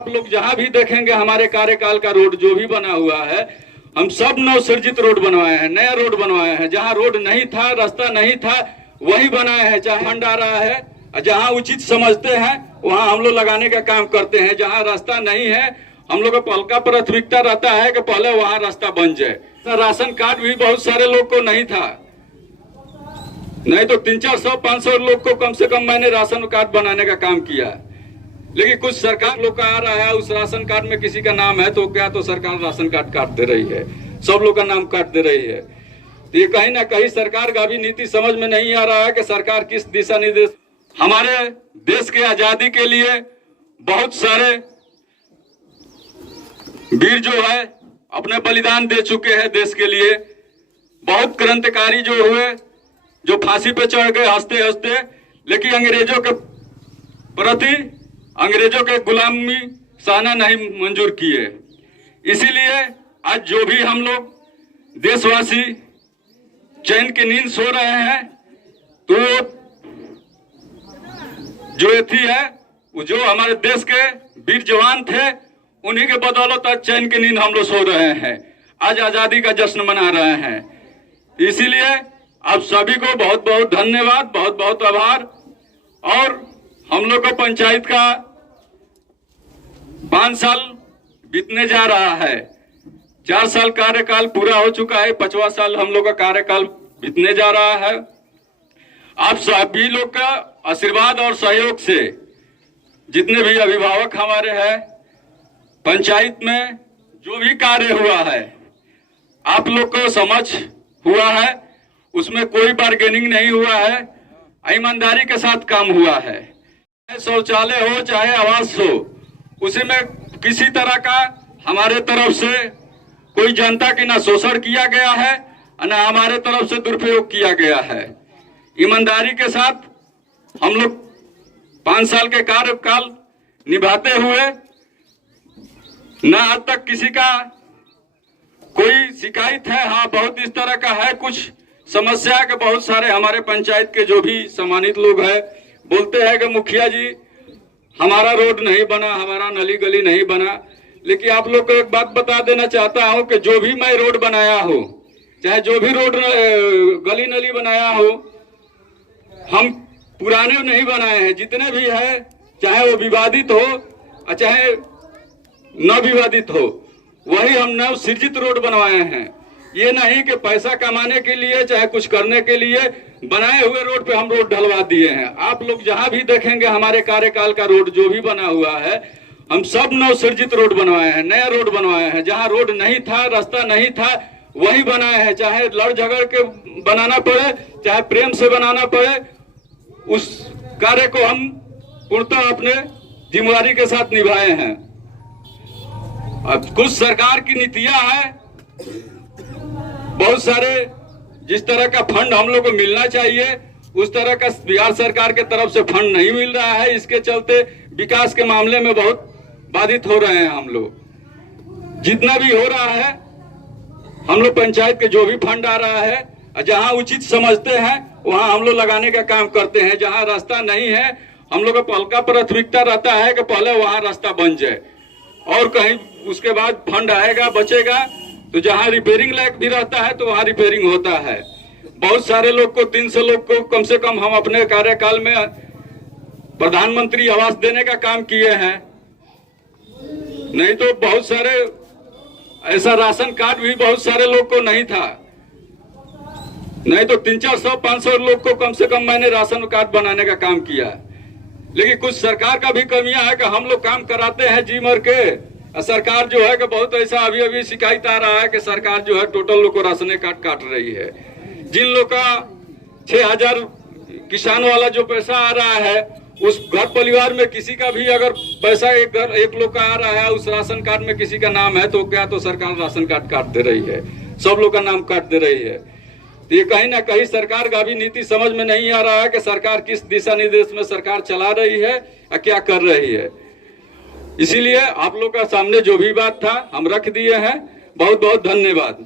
आप लोग जहां भी देखेंगे हमारे कार्यकाल का रोड जो भी बना हुआ है, हम सब नवसृजित रोड बनवाए हैं, नया रोड बनवाए हैं। जहां रोड नहीं था, रास्ता नहीं था, वही बनाए हैं। चाहे फंड आ रहा है, जहां उचित समझते हैं वहां हम लोग लगाने का काम करते हैं। जहां रास्ता नहीं है, हम लोग का पहल का प्राथमिकता रहता है कि पहले वहां रास्ता बन जाए। राशन कार्ड भी बहुत सारे लोग को नहीं था, नहीं तो 300-400-500 लोग को कम से कम मैंने राशन कार्ड बनाने का काम किया। लेकिन कुछ सरकार लोग का आ रहा है, उस राशन कार्ड में किसी का नाम है तो क्या, तो सरकार राशन कार्ड काट दे रही है, सब लोग का नाम काट दे रही है। तो ये कहीं ना कहीं सरकार का भी नीति समझ में नहीं आ रहा है कि सरकार किस दिशा निर्देश। हमारे देश के आजादी के लिए बहुत सारे वीर जो है अपने बलिदान दे चुके हैं देश के लिए। बहुत क्रांतिकारी जो हुए, जो फांसी पे चढ़ गए हंसते हंसते, लेकिन अंग्रेजों के प्रति, अंग्रेजों के गुलामी सहना नहीं मंजूर किए। इसीलिए आज जो भी हम लोग देशवासी चैन की नींद सो रहे हैं, तो जो एथी है, वो जो हमारे देश के वीर जवान थे, उन्हीं के बदौलत आज चैन की नींद हम लोग सो रहे हैं, आज आजादी का जश्न मना रहे हैं। इसीलिए आप सभी को बहुत बहुत धन्यवाद, बहुत बहुत आभार। और हम लोग को पंचायत का 5 साल बीतने जा रहा है, 4 साल कार्यकाल पूरा हो चुका है, 5वां साल हम लोग का कार्यकाल बीतने जा रहा है। आप सभी लोग का आशीर्वाद और सहयोग से जितने भी अभिभावक हमारे हैं, पंचायत में जो भी कार्य हुआ है आप लोग को समझ हुआ है, उसमें कोई बार्गेनिंग नहीं हुआ है, ईमानदारी के साथ काम हुआ है। शौचालय हो चाहे आवास हो, उसी में किसी तरह का हमारे तरफ से कोई जनता की ना शोषण किया गया है, ना हमारे तरफ से दुरुपयोग किया गया है। ईमानदारी के साथ हम लोग 5 साल के कार्यकाल निभाते हुए ना आज तक किसी का कोई शिकायत है। हाँ, बहुत इस तरह का है कुछ समस्या के, बहुत सारे हमारे पंचायत के जो भी सम्मानित लोग हैं बोलते हैं कि मुखिया जी हमारा रोड नहीं बना, हमारा नली गली नहीं बना। लेकिन आप लोग को एक बात बता देना चाहता हूं कि जो भी मैं रोड बनाया हो, चाहे जो भी रोड गली नली बनाया हो, हम पुराने नहीं बनाए हैं। जितने भी है, चाहे वो विवादित हो चाहे न विवादित हो, वही हम नव सृजित रोड बनवाए हैं। ये नहीं कि पैसा कमाने के लिए चाहे कुछ करने के लिए बनाए हुए रोड पे हम रोड ढलवा दिए हैं। आप लोग जहां भी देखेंगे हमारे कार्यकाल का रोड जो भी बना हुआ है, हम सब नवसृजित रोड बनवाए हैं, नया रोड बनवाए हैं। जहां रोड नहीं था, रास्ता नहीं था, वही बनाए हैं। चाहे लड़ झगड़ के बनाना पड़े, चाहे प्रेम से बनाना पड़े, उस कार्य को हम पूर्णतः अपने जिम्मेदारी के साथ निभाए हैं। अब कुछ सरकार की नीतियां हैं, बहुत सारे जिस तरह का फंड हम लोग को मिलना चाहिए उस तरह का बिहार सरकार के तरफ से फंड नहीं मिल रहा है। इसके चलते विकास के मामले में बहुत बाधित हो रहे हैं हम लोग। जितना भी हो रहा है, हम लोग पंचायत के जो भी फंड आ रहा है, जहां उचित समझते हैं वहां हम लोग लगाने का काम करते हैं। जहां रास्ता नहीं है, हम लोग का पहल का प्राथमिकता रहता है कि पहले वहां रास्ता बन जाए, और कहीं उसके बाद फंड आएगा बचेगा तो जहां रिपेयरिंग लायक भी रहता है तो वहां रिपेयरिंग होता है। बहुत सारे लोग को, 300 लोग को कम से कम हम अपने कार्यकाल में प्रधानमंत्री आवास देने का काम किए हैं। नहीं तो बहुत सारे ऐसा राशन कार्ड भी बहुत सारे लोग को नहीं था, नहीं तो 300-400-500 लोग को कम से कम मैंने राशन कार्ड बनाने का काम किया। लेकिन कुछ सरकार का भी कमियां है कि हम लोग काम कराते हैं जी मर के। सरकार जो है कि बहुत ऐसा अभी शिकायत आ रहा है कि सरकार जो है टोटल लोग को राशन कार्ड काट रही है। जिन लोग का 6000 किसान वाला जो पैसा आ रहा है, उस घर परिवार में किसी का भी अगर पैसा एक लोग का आ रहा है, उस राशन कार्ड में किसी का नाम है तो क्या, तो सरकार राशन कार्ड काट दे रही है, सब लोग का नाम काट दे रही है। तो ये कहीं ना कहीं सरकार का भी नीति समझ में नहीं आ रहा है कि सरकार किस दिशा निर्देश में सरकार चला रही है या क्या कर रही है। इसीलिए आप लोग का सामने जो भी बात था हम रख दिए हैं। बहुत बहुत धन्यवाद।